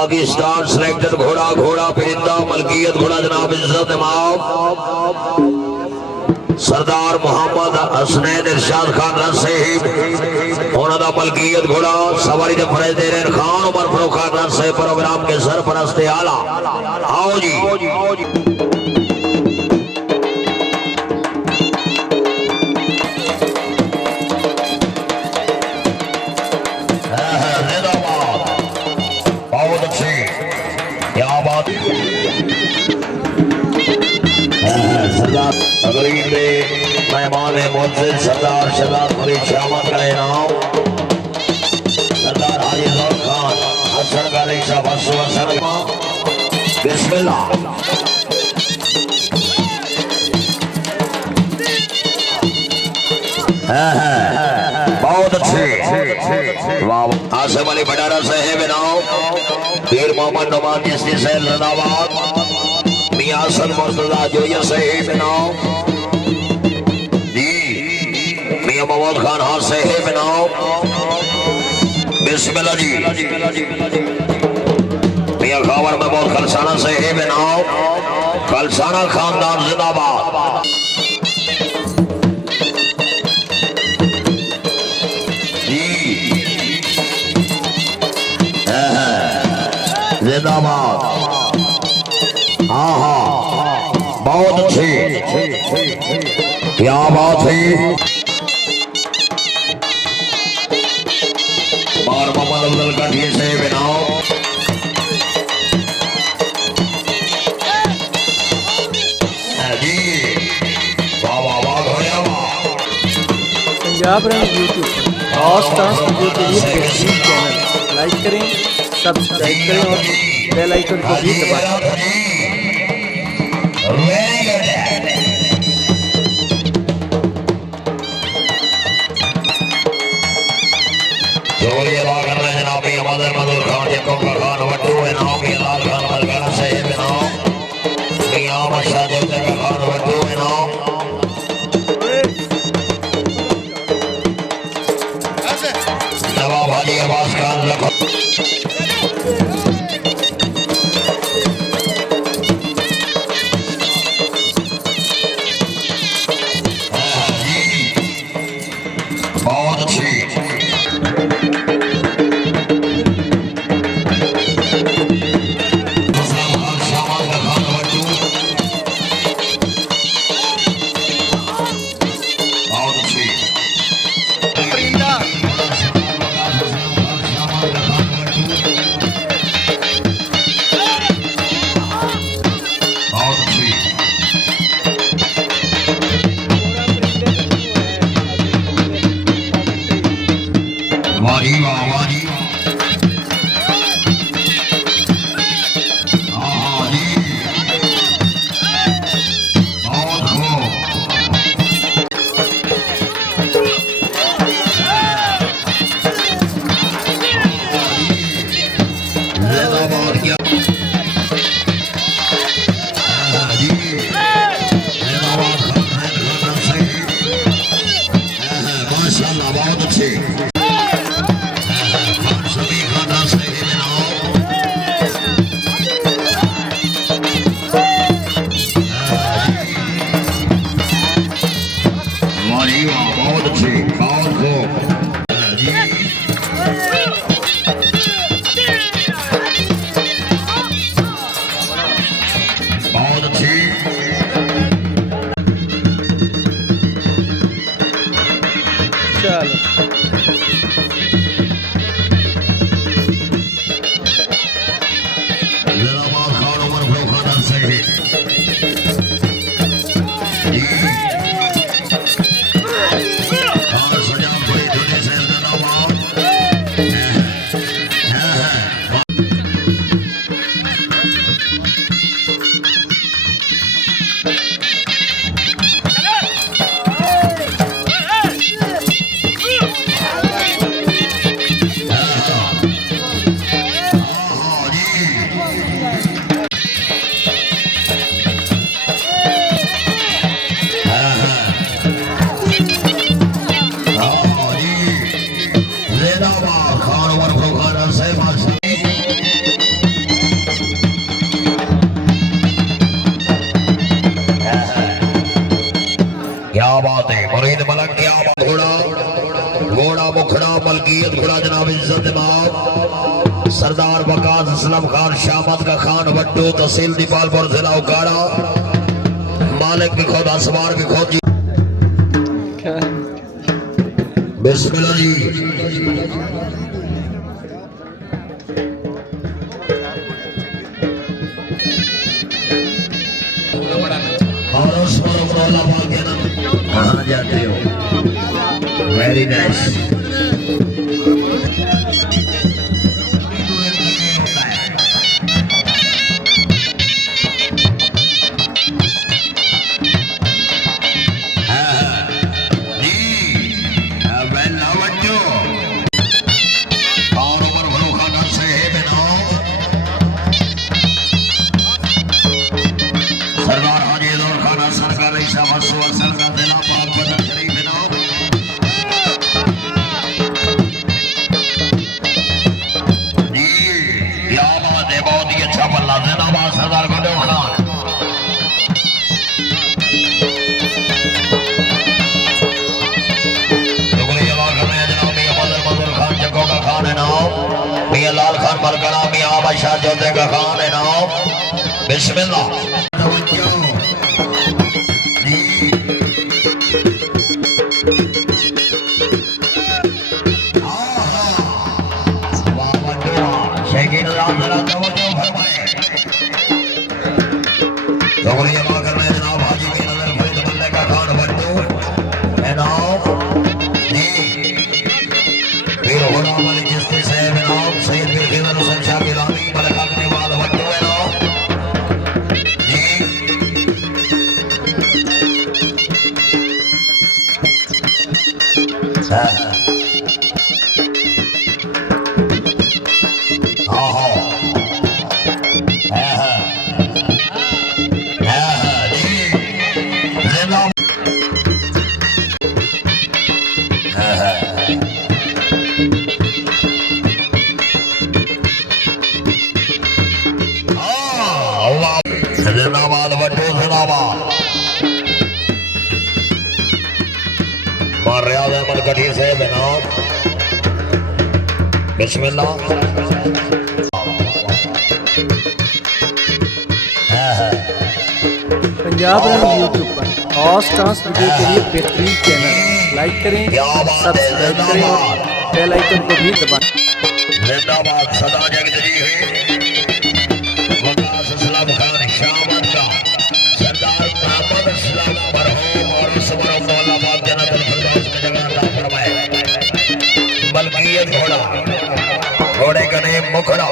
Pakistan selected घोड़ा घोड़ा परिंदा मलकियत घोड़ा जनाब इज्जत इमाम सरदार मोहम्मद हसनैन इरशाद खान रसेब उन्होंने मलकियत घोड़ा सवारी ने फरेज दे रहे खान उमर फरूख खान रसे प्रोग्राम के सरपरस्त आला आओ जी गरीब मेहमान मोहसिन सरदार शहजाद फरीद शामत का इनाम सरदार हाजी रौन खान हसन का रिक्शा बस बिस्मिल्लाह बहुत अच्छे वाह आसिम अली भंडारा साहेब इनाम पीर मोहम्मद नवाज जिसकी से जिंदाबाद मियां हसन मुर्तजा जोया साहेब इनाम मियां मोहम्मद खान हाथ साहेब इनाम बिस्मिल्लाह जी मियां खावर महमूद खलसाना साहेब इनाम खलसाना खानदान जिंदाबाद जिंदाबाद हाँ हाँ बहुत अच्छी क्या बात है और मोहम्मद अब्दुल गठिया से बनाओ जी वाह वाह वाह घोड़िया पंजाब रंग यूट्यूब और स्टार्स वीडियो के लिए बेहतरीन चैनल लाइक करें सब्सक्राइब करें और बेल आइकन को भी दबाएं। नवाब हाजी अब्बास खान बहुत अच्छी हामिद मलक क्या घोड़ा घोड़ा मुखड़ा मलकियत घोड़ा जनाब इज्जत इमाम सरदार वकास असलम खान शामत का खान वड्डू तहसील दीपालपुर जिला उकाड़ा मालिक भी खुद असवार भी खुद जी बिस्मिल्लाह जी और उस कहाँ जाते हो वेरी नाइस सरदार हाजी दौर खान हसन का रईसा वसु हसन का दिला पाक बदन शरीफ इनाम जी क्या बात है बहुत ही अच्छा पल्ला जिंदाबाद सरदार गंडोर खान शुक्रिया अदा कर रहे हैं जनाब मियां मदर खान जग्गो का खान इनाम मियां लाल खान मरकड़ा मियां आबा शाह जोते का खान इनाम बिस्मिल्लाह जिंदाबाद वड्डू जिंदाबाद मर्याद अहमद गढ़ी से बिनाम बिस्मिल्लाह पंजाब रंग यूट्यूब पर खास खास वीडियो के लिए बेहतरीन चैनल लाइक करें सब्सक्राइब करें और बेल आइकन को भी दबाएं। जिंदाबाद सदा जगदजी है वकास असलम खान शामत का सरदार मोहम्मद असलम मरहूम और सबर मौलाबाद जन्नतुल फिरदौस में जगह अता फरमाए मलकियत घोड़ा घोड़े का नाम मुखड़ा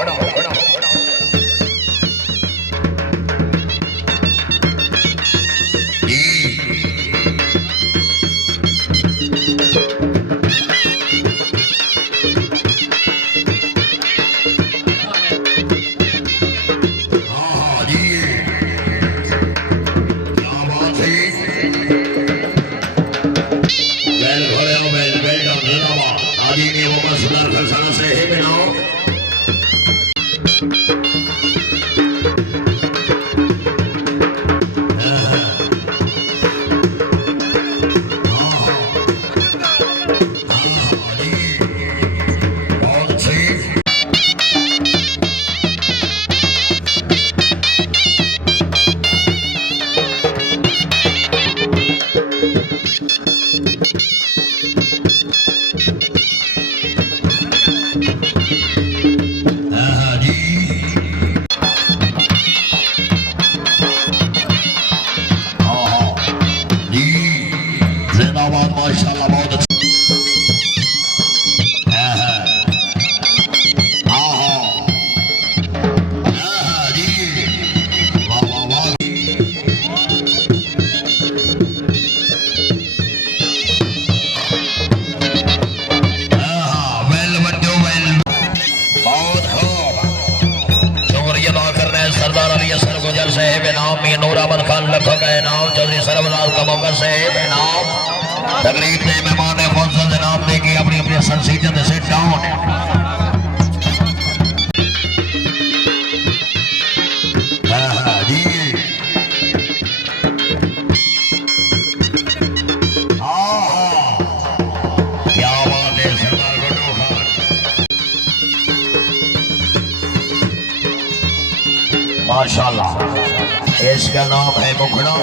तकरीब ने मेहमान ने फौजल जनाब ने की अपनी अपनी संसीजन से डाउन जी माशाल्लाह। इसका नाम है मुखड़ा।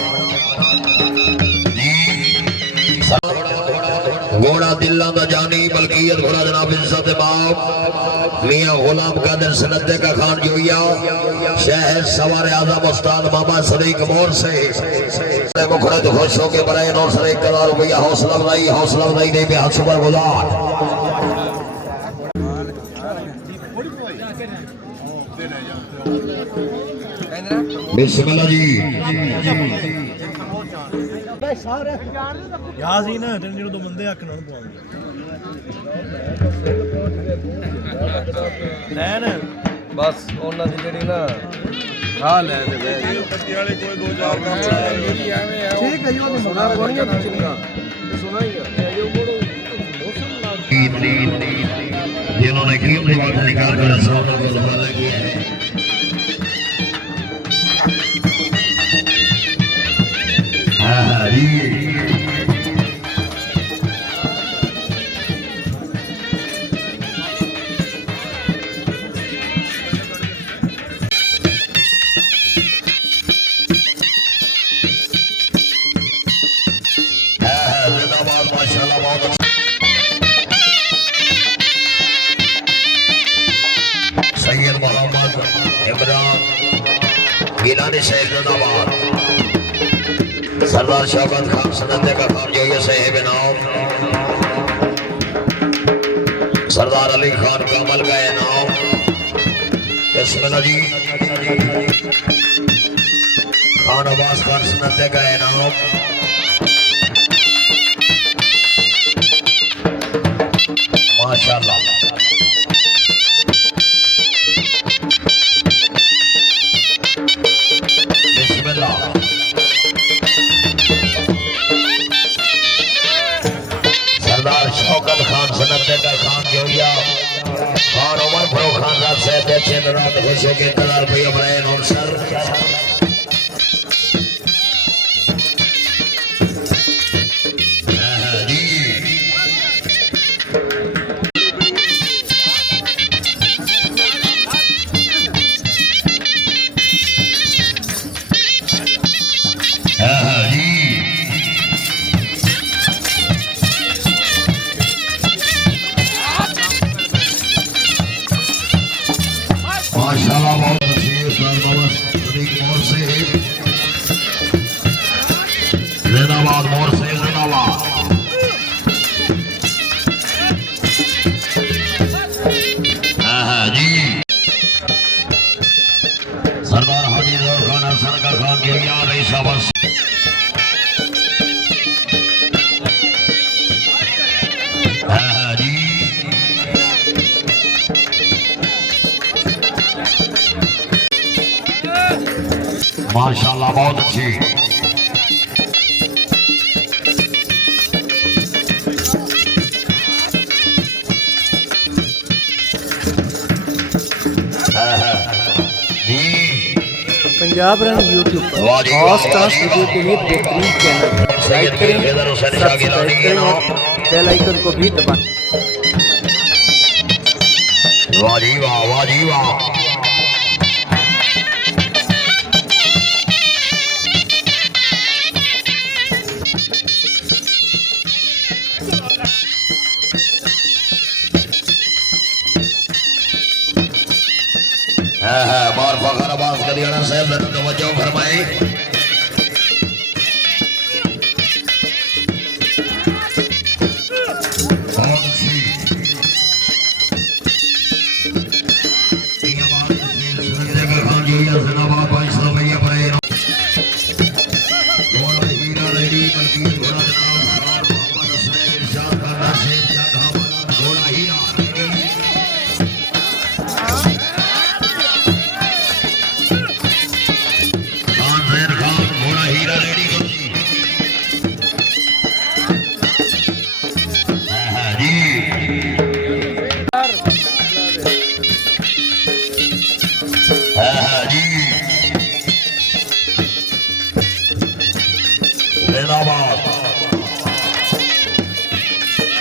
घोड़ा दिल्ला दा जानी बल्कियत घोड़ा जनाब इज्जत बाप मियां गुलाम कादिर सनदे का खान जोया शहर सवार आजम उस्ताद बाबा सदीक मोर से मुखड़ा तो खुश हो के बड़े नौर सर 1000 रुपया हौसला अफजाई दे पे हाथ सुपर गुजार। बिस्मिल्लाह जी ਯਾਦ ਸੀ ਨਾ ਤੈਨੂੰ ਜਦੋਂ ਬੰਦੇ ਅੱਖ ਨਾਲ ਪਵਾਉਂਦੇ ਲੈਣ ਬਸ ਉਹਨਾਂ ਦੀ ਜਿਹੜੀ ਨਾ ਆ ਲੈ ਤੇ ਲੈ ਪੱਤੀ ਵਾਲੇ ਕੋਈ 2000 ਕੰਮ ਮੇਰੀ ਐਵੇਂ ਆ ਠੀਕ ਹੈ ਜੀ ਉਹ ਸੁਣਾ ਕੋਣੀਆਂ ਪਿਛਲੀਆਂ ਸੁਣਾ ਹੀ ਆ ਜੋ ਮੋੜੋ ਮੌਸਮ ਲਾ जिन्होंने कीमती वक्त निकाल कर रसूल को हवाला किया है। हाँ जी जिंदाबाद माशाल्लाह बहुत अच्छा। सैयद मोहम्मद इमरान गिलानी शहर जिंदाबाद। सरदार शौकत खान सनदे का खान जो ये साहिब नाम सरदार अली खान कमल का नाम। बिस्मिल्लाह जी खान अब्बास खान सनदे का नाम। माशाल्लाह बिस्मिल्लाह। सरदार शौकत खान सनदे का खान जोया खान उमर फरूख खान राज साहब देखे रात खुशियों के 1000 रुपये बड़े नौर सर। माशाल्लाह बहुत अच्छी बाबा सदीक मोर से जिंदाबाद मोर से जिंदाबाद। हाँ जी सरदार हाजी जोर खान हसन का खान गिरिया रही शाबाश। हाँ जी माशाल्लाह बहुत अच्छी। पंजाब रन यूट्यूब पर खास खास वीडियो के लिए बेहतरीन चैनल लाइक करें, सब्सक्राइब करें और बेल आइकन को भी दबाएं। वाह जी वाह, वाह जी वाह। बार फखर अब्बास कलियाना साहब ने तवज्जो फरमाई।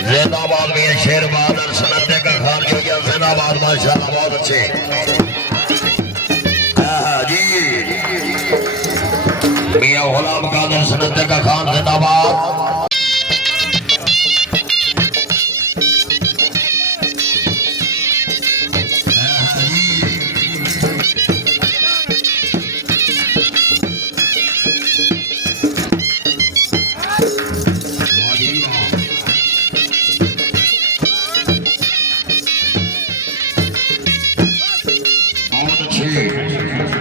जिंदाबाद में शेर बहादुर सनदे का खान जो जिंदाबाद माशाल्लाह बहुत अच्छे। जी मियां गुलाम कादिर सनत का खान जिंदाबाद